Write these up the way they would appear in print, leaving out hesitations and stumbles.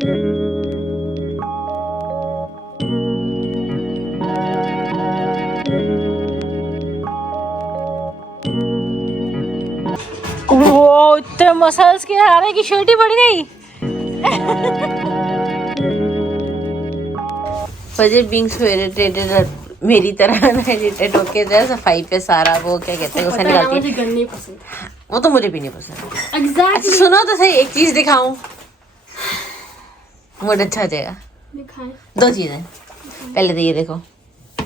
वो इतने मसल्स के हारे की शर्ट ही बढ़ गई। वजह बीइंग इरिटेटेड मेरी तरह इरिटेट होके जो है सफाई पे सारा वो क्या कहते हैं उसे निकालती है। मुझे गन नहीं पसंद। वो तो मुझे भी नहीं पसंद। एग्जैक्टली। अच्छा सुनो तो सही, एक चीज दिखाऊं, मूड अच्छा हो जाएगा। दिखाएं। दो चीजें, पहले तो ये देखो।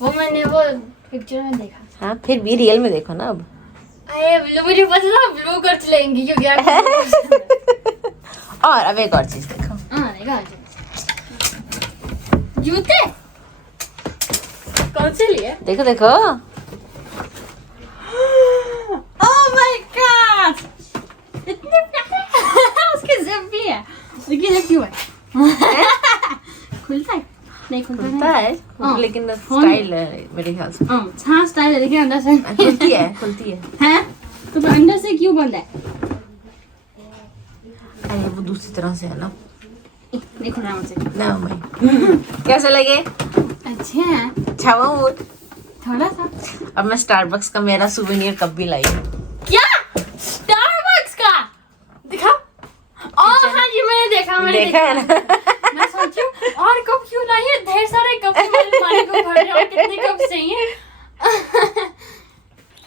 वो मैंने वो पिक्चर में देखा। हाँ फिर भी रियल में देखो ना अब। अरे ब्लू, मुझे पता था ब्लू कर लेंगी क्योंकि और अब एक और चीज देखो। हाँ देखा। जूते कौन से लिए? देखो देखो। ओह माय गॉड, इतने प्यारे। उसके जिप भी है। देखिए जिप क्यों है? खुलता है? नहीं खुलता है हाँ। लेकिन स्टाइल है मेरे ख्याल से। हाँ स्टाइल है। देखिए अंदर से खुलती है, खुलती है। हैं? तो अंदर से क्यों बंद है? अरे वो दूसरी तरह से है ना। नहीं खुल रहा मुझसे। ना मैं कैसे लगे? अच्छे हैं छावा वो। थोड़ा सा। अब मैं स्टारबक्स का मेरा सुवेनियर कप भी लाई हूँ। क्या? स्टारबक्स का दिखा? हाँ जी मैंने देखा, देखा है ना। मैं सोची और कप क्यों लाई है? ढेर सारे कप मेरे मालिक को भर रहे और कितने कप चाहिए?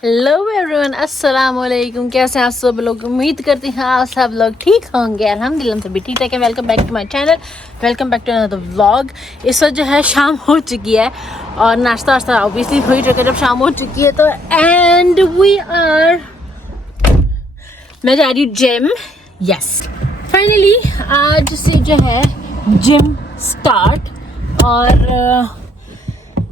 हेलो एवरीवन, अस्सलाम वालेकुम। कैसे हैं आप सब लोग? उम्मीद करती हैं आप सब लोग ठीक होंगे। अल्हम्दुलिल्लाह हम सभी ठीक ठाक है। Welcome back to my channel, welcome back to another vlog. इस वक्त जो है शाम हो चुकी है और नाश्ता वाश्ता ऑब्वियसली हो ही चुका है जब शाम हो चुकी है तो। एंड वी आर, मैं जा रही हूँ जिम। यस फाइनली आज से जो है जिम स्टार्ट। और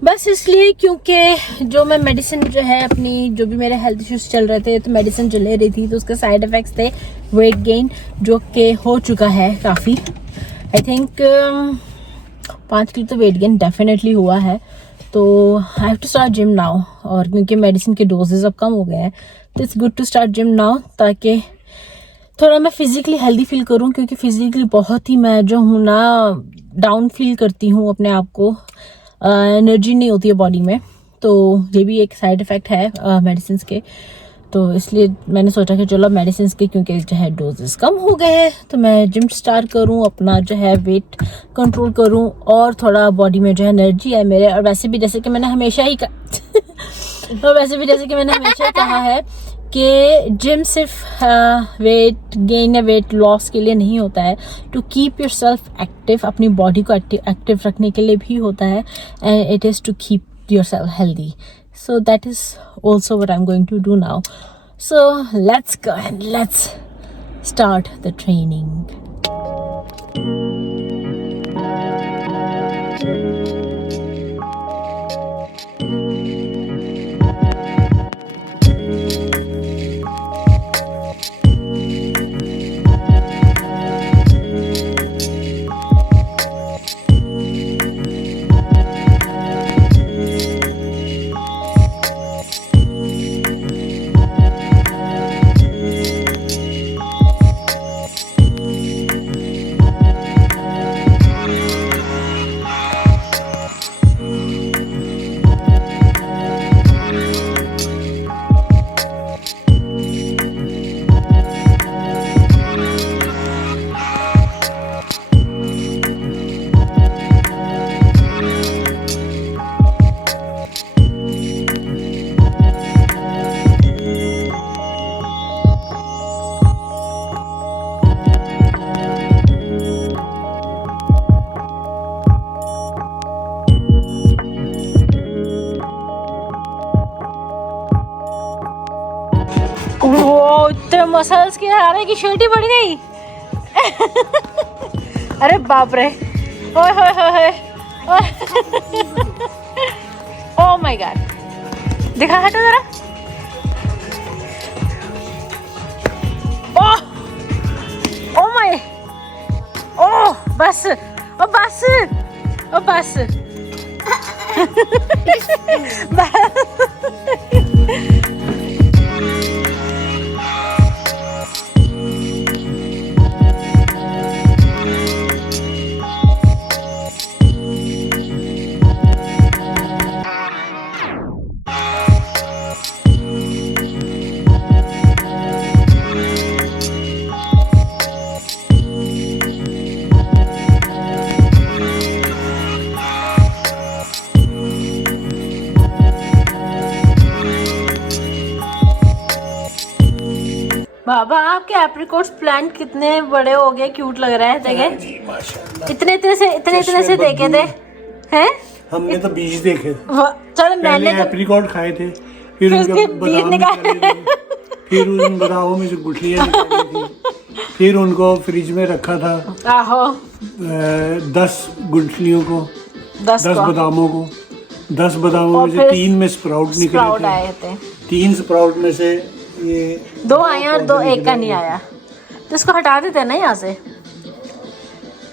बस इसलिए क्योंकि जो मैं मेडिसिन जो है अपनी, जो भी मेरे हेल्थ इश्यूज चल रहे थे तो मेडिसिन जो ले रही थी तो उसके साइड इफ़ेक्ट्स थे वेट गेन, जो कि हो चुका है काफ़ी। आई थिंक 5 किलो तो वेट गेन डेफिनेटली हुआ है। तो I have to start gym now. और क्योंकि मेडिसिन के डोजेज अब कम हो गए हैं तो it's good to start gym now, ताकि थोड़ा मैं फिज़िकली हेल्दी फील करूँ। क्योंकि फिज़िकली बहुत ही मैं जो हूँ ना डाउन फील करती हूँ अपने आप को, एनर्जी नहीं होती है बॉडी में। तो ये भी एक साइड इफ़ेक्ट है मेडिसिन के। तो इसलिए मैंने सोचा कि चलो मेडिसिन के क्योंकि जो है डोजेस कम हो गए हैं तो मैं जिम स्टार्ट करूं, अपना जो है वेट कंट्रोल करूं और थोड़ा बॉडी में जो है एनर्जी है मेरे। और वैसे भी जैसे कि मैंने हमेशा ही कहा है कि जिम सिर्फ वेट गेन या वेट लॉस के लिए नहीं होता है, to keep yourself active, अपनी बॉडी को एक्टिव रखने के लिए भी होता है। And it is to keep yourself healthy. So that is also what I'm going to do now. So let's go and let's start the training. वो इतने मसल्स के हारे की शर्ट ही बढ़ गई। अरे बाप रे, ओए होए होए, ओह माय गॉड। दिखा, हटो जरा। ओह ओह माय, ओह बस, ओ बस, ओ बस। बाबा आपके एप्रिकॉट्स प्लांट कितने बड़े हो गए, क्यूट लग रहा है। देखे जी माशाल्लाह। इतने से देखे थे हैं। हमने तो बीज देखे थे, चल पहले मैंने तो एप्रिकॉट खाए थे, फिर फिर उनके उसके बीज बादाम निकाले। निकाले थे, फिर उन बादामों में से गुठलियां निकाली थी, फिर उनको फ्रिज में रखा था। आहो 10 गुठलियों को, 10 10 बादामों को, 10 बादामों और में से फिर 3 में स्प्राउट स्प्राउट निकले आए थे। थे। 3 स्प्राउट में से ये 2 आया और 2 पौधे एक का निकले। नहीं आया, तो इसको हटा देते हैं ना यहाँ से।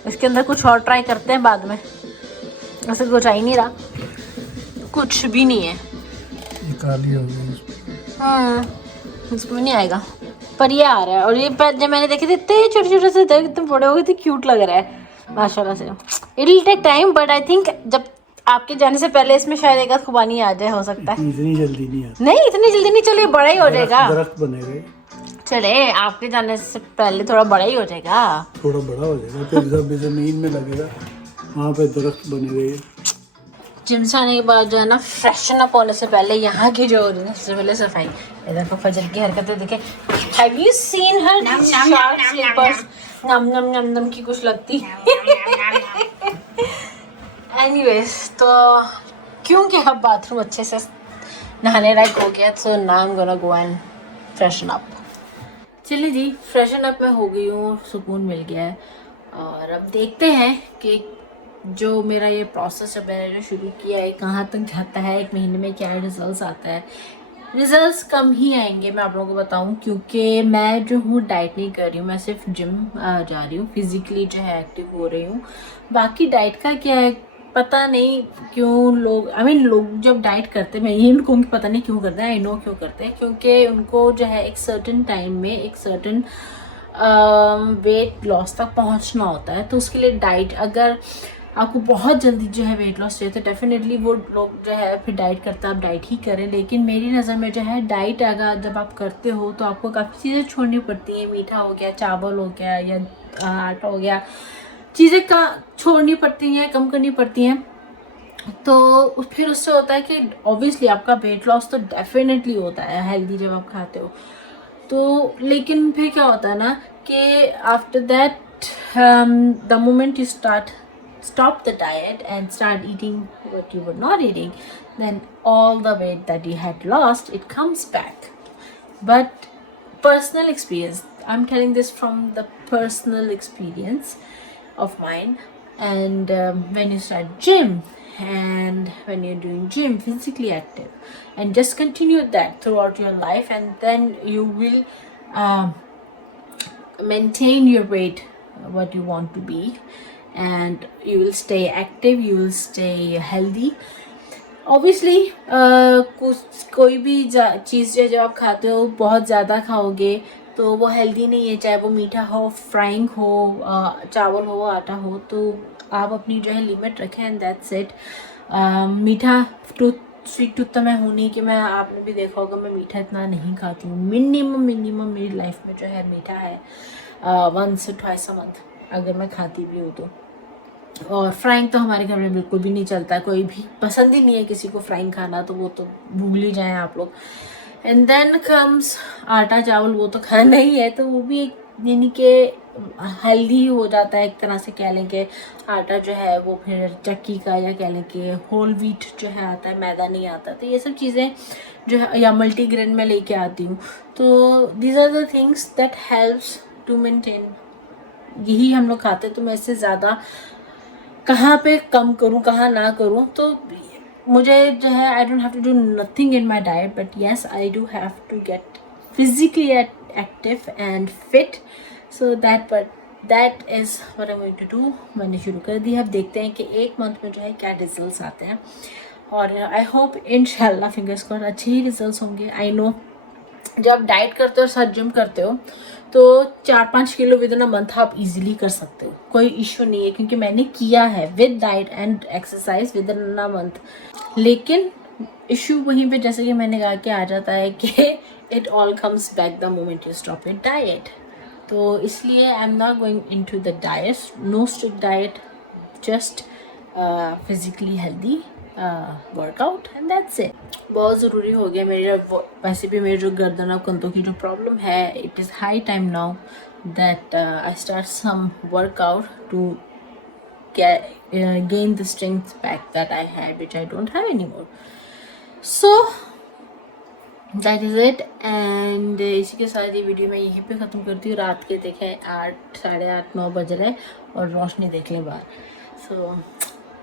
इसके अंदर कुछ और ट्राई करते हैं बाद में। ऐसे कुछ आ ही नहीं रहा, कुछ भी नहीं है। ये काली हो गई। इसमें नहीं आएगा, पर ये आ रहा है। और ये जब मैंने देखे थे इतने छोटे छोटे से थे, इतने बड़े हो गए थे, क्यूट लग रहा है माशाल्लाह से। It will take time, but I think जब आपके जाने से पहले इसमें शायद एक आध खुबानी आ जाए, हो सकता है। इतनी जल्दी नहीं आती, नहीं इतनी जल्दी नहीं, चलिए बड़ा ही हो जाएगा। दरख्त बनेगा, चले आपके जाने से पहले थोड़ा बड़ा ही हो जाएगा। थोड़ा बड़ा हो जाएगा, फिर जब जमीन में लगेगा वहाँ पे दरख्त बनेगा। जिम से आने के बाद जो है ना, फ्रेशन अप होने से पहले यहाँ की जो हो रही है सबसे पहले सफाई। ये देखो फजर की हरकतें देखे। Have you seen her short sleepers? नम नम नम नम की कुछ लगती। एनीवेज, तो क्योंकि अब बाथरूम अच्छे से नहाने लायक हो गया, तो now I am gonna go and freshen up. चलिए जी, फ्रेशन अप मैं हो गई हूँ, सुकून मिल गया है। और अब देखते हैं कि जो मेरा ये प्रोसेस है, मैंने जो शुरू किया है, कहाँ तक जाता है, 1 महीने में क्या रिजल्ट्स आता है। रिजल्ट्स कम ही आएंगे, मैं आप लोगों को बताऊं, क्योंकि मैं जो हूँ डाइट नहीं कर रही हूँ, मैं सिर्फ जिम जा रही हूँ, फिजिकली जो है एक्टिव हो रही हूँ। बाकी डाइट का क्या है पता नहीं क्यों लोग, लोग जब डाइट करते हैं, मैं ये उनको पता नहीं क्यों करते हैं, आई नो क्यों करते हैं, क्योंकि उनको जो है एक सर्टेन टाइम में एक सर्टेन वेट लॉस तक पहुँचना होता है। तो उसके लिए डाइट, अगर आपको बहुत जल्दी जो है वेट लॉस चाहिए तो डेफिनेटली वो लोग जो है फिर डाइट करते हैं, आप डाइट ही करें। लेकिन मेरी नज़र में जो है डाइट अगर जब आप करते हो तो आपको काफ़ी चीज़ें छोड़नी पड़ती हैं। मीठा हो गया, चावल हो गया, या आटा हो गया, चीज़ें का छोड़नी पड़ती हैं, कम करनी पड़ती हैं। तो फिर उससे होता है कि ऑब्वियसली आपका वेट लॉस तो डेफिनेटली होता है हेल्दी जब आप खाते हो तो। लेकिन फिर क्या होता है ना कि after that the moment you stop the diet and start eating what you were not eating, then all the weight that you had lost, it comes back. But personal experience, I'm telling this from the personal experience of mine. And when you start gym and when you're doing gym, physically active, and just continue that throughout your life, and then you will maintain your weight what you want to be, and you will stay active, you will stay healthy. Obviously कोई भी चीज़ जब आप खाते हो बहुत ज़्यादा खाओगे तो वो हेल्दी नहीं है, चाहे वो मीठा हो, फ्राइंग हो, चावल हो, आटा हो। तो आप अपनी जो है लिमिट रखें, एंड दैट्स इट। मीठा स्वीट टूथ तो मैं हूँ नहीं कि मैं, आपने भी देखा होगा मैं मीठा इतना नहीं खाती हूँ। मिनिमम मेरी लाइफ में जो है मीठा है 1 से 2 मंथ अगर मैं खाती भी हूँ तो। और फ्राइंग तो हमारे घर में बिल्कुल भी नहीं चलता, कोई भी पसंद ही नहीं है किसी को फ्राइंग खाना, तो वो तो भूल ही जाएं आप लोग। एंड देन कम्स आटा चावल, वो तो खाना ही है, तो वो भी एक यानी कि हेल्दी हो जाता है एक तरह से। कह लें कि आटा जो है वो फिर चक्की का, या कह लें कि होल व्हीट जो है आता है, मैदा नहीं आता। तो ये सब चीज़ें जो है, या मल्टीग्रेन में लेके आती हूँ। तो these are the things that helps to maintain. यही हम लोग खाते, तो मैं इससे ज़्यादा कहाँ पे कम करूँ, कहाँ ना करूँ। तो मुझे जो है I don't have to do nothing in my diet, but yes I do have to get physically active and fit, so that is what I am going to do. मैंने शुरू कर दिया, अब देखते हैं कि 1 मंथ में जो है क्या रिजल्ट्स आते हैं। और आई होप इंशाल्लाह फिंगर्स क्रॉस अच्छे ही रिजल्ट्स होंगे। आई नो जब डाइट करते हो और साथ जिम करते हो तो 4-5 kilo with in a month आप इजीली कर सकते हो, कोई इशू नहीं है, क्योंकि मैंने किया है with diet and exercise with in a month. लेकिन इशू वहीं पे, जैसे कि मैंने कहा, कि आ जाता है कि it all comes back the moment you stop your diet. तो इसलिए I am not going into the diet, no strict diet, just physically healthy workout and that's it. बहुत ज़रूरी हो गया मेरे, वैसे भी मेरी जो गर्दन और कंधों की जो प्रॉब्लम है, it is high time now that I start some workout to gain the strength back that I had, which I don't have anymore. So that is it. And इसी के साथ ये वीडियो मैं यहीं पे ख़त्म करती हूँ. रात के देखें 8, 8:30, 9 बज रहे हैं और रोशनी देख लें बाहर. So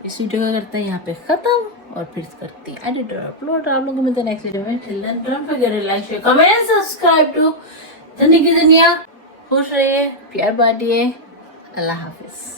इस वीडियो का करते हैं यहाँ पे ख़त्म और फिर करती हैं एडिट और अपलोड. आप लोगों को मिलते हैं नेक्स्ट वीडियो में. Till then, don't forget to like, share, comment and subscribe to जिंदगी दुनिया. खुश रहिए, प्यार बांटिए. अल्लाह हाफिज़.